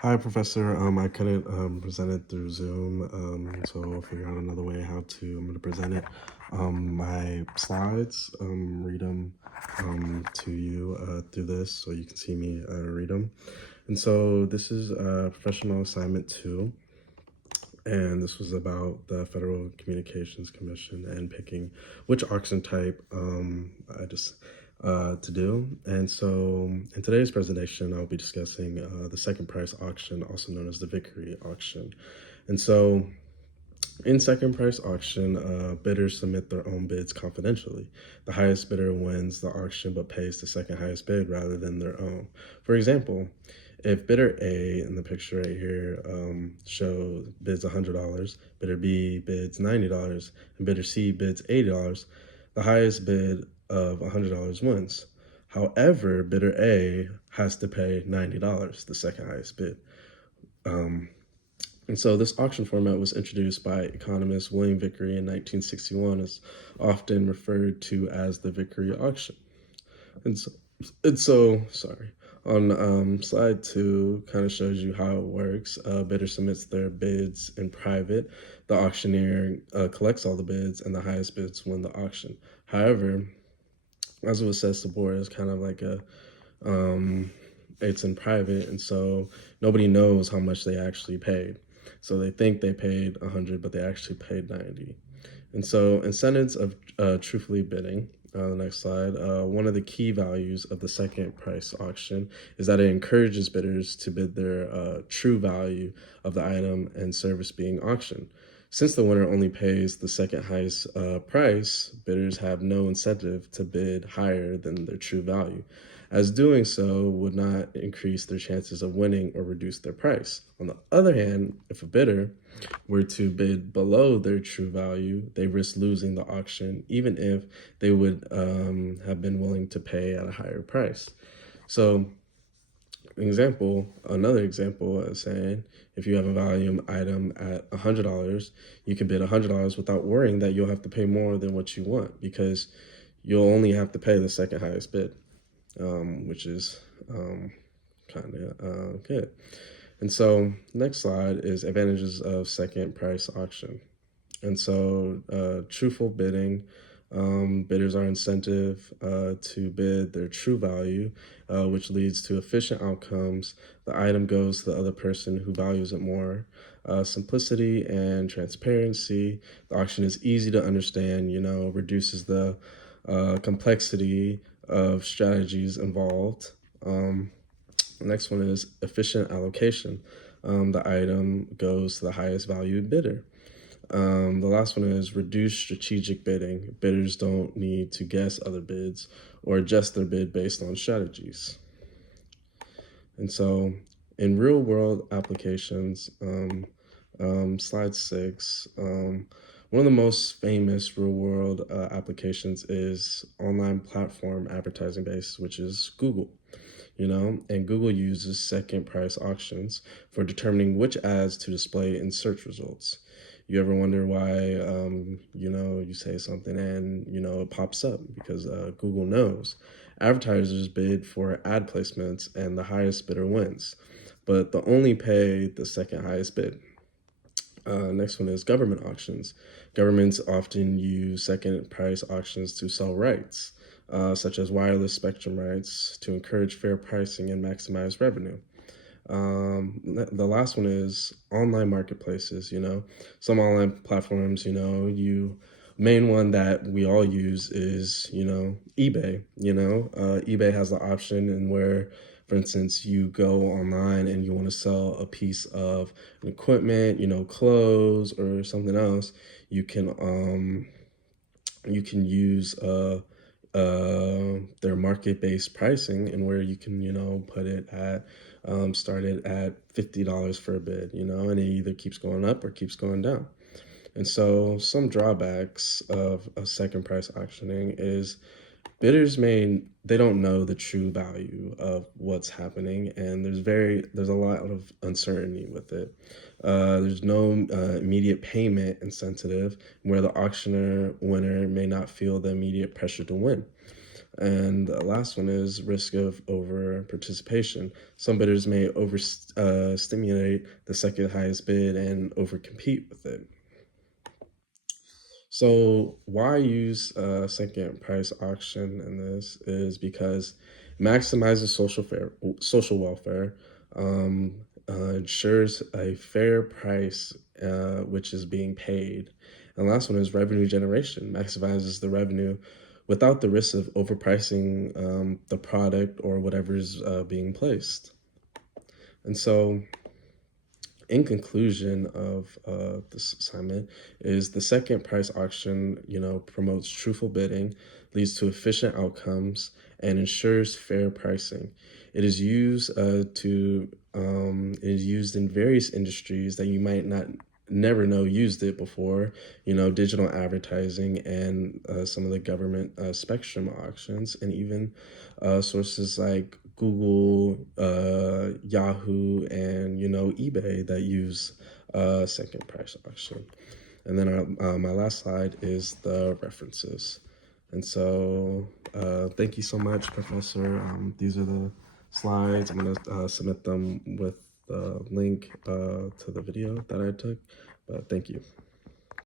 Hi, Professor. I couldn't present it through Zoom, so I'll figure out another way how to. I'm going to present it. My slides, read them to you through this, so you can see me read them. And so this is professional assignment 2, and this was about the Federal Communications Commission and picking which auction type to do. And so in today's presentation, I'll be discussing the second price auction, also known as the Vickery auction. And so in second price auction, bidders submit their own bids confidentially. The highest bidder wins the auction but pays the second highest bid rather than their own. For example, if bidder A in the picture right here shows bids $100, bidder B bids $90, and bidder C bids $80, the highest bid of $100 wins. However, bidder A has to pay $90, the second highest bid. And so this auction format was introduced by economist William Vickery in 1961, is often referred to as the Vickery auction. And so, sorry. On slide 2 kind of shows you how it works. Bidder submits their bids in private. The auctioneer collects all the bids, and the highest bids win the auction. However, as it was says the board is kind of like it's in private, and so nobody knows how much they actually paid. So they think they paid 100, but they actually paid 90. And so incentives of truthfully bidding. The next slide. One of the key values of the second price auction is that it encourages bidders to bid their true value of the item and service being auctioned. Since the winner only pays the second highest price, bidders have no incentive to bid higher than their true value, as doing so would not increase their chances of winning or reduce their price. On the other hand, if a bidder were to bid below their true value, they risk losing the auction, even if they would have been willing to pay at a higher price. So, another example is saying if you have a volume item at $100, you can bid $100 without worrying that you'll have to pay more than what you want, because you'll only have to pay the second highest bid, which is kind of good. And so next slide is advantages of second price auction. And so truthful bidding, bidders are incentive to bid their true value, which leads to efficient outcomes. The item goes to the other person who values it more. Simplicity and transparency. The auction is easy to understand, reduces the complexity of strategies involved. The next one is efficient allocation. The item goes to the highest valued bidder. The last one is reduced strategic bidding. Bidders don't need to guess other bids or adjust their bid based on strategies. And so in real world applications, slide 6, one of the most famous real world applications is online platform advertising base, which is Google. And Google uses second price auctions for determining which ads to display in search results. You ever wonder why, you say something and, it pops up? Because Google knows. Advertisers bid for ad placements and the highest bidder wins, but they only pay the second highest bid. Next one is government auctions. Governments often use second price auctions to sell rights, such as wireless spectrum rights, to encourage fair pricing and maximize revenue. The last one is online marketplaces. Some online platforms, main one that we all use is, eBay. eBay has the option and where, for instance, you go online and you want to sell a piece of equipment, clothes or something else, you can use their market-based pricing, and where you can put it at started at $50 for a bid, and it either keeps going up or keeps going down. And so some drawbacks of a second price auctioning is bidders they don't know the true value of what's happening, and there's a lot of uncertainty with it. There's no immediate payment incentive, where the auctioneer winner may not feel the immediate pressure to win. And the last one is risk of over participation. Some bidders may over stimulate the second highest bid and over compete with it. So why use a second price auction in this is because it maximizes social welfare, ensures a fair price, which is being paid. And the last one is revenue generation, maximizes the revenue without the risk of overpricing the product or whatever's being placed. And so in conclusion of this assignment is the second price auction, promotes truthful bidding, leads to efficient outcomes, and ensures fair pricing. It is used in various industries that you might not never know used it before, digital advertising and some of the government spectrum auctions, and even sources like Google, Yahoo, and eBay that use second price auction. And then my last slide is the references. And so thank you so much, Professor. These are the slides. I'm going to submit them with the link to the video that I took. But thank you.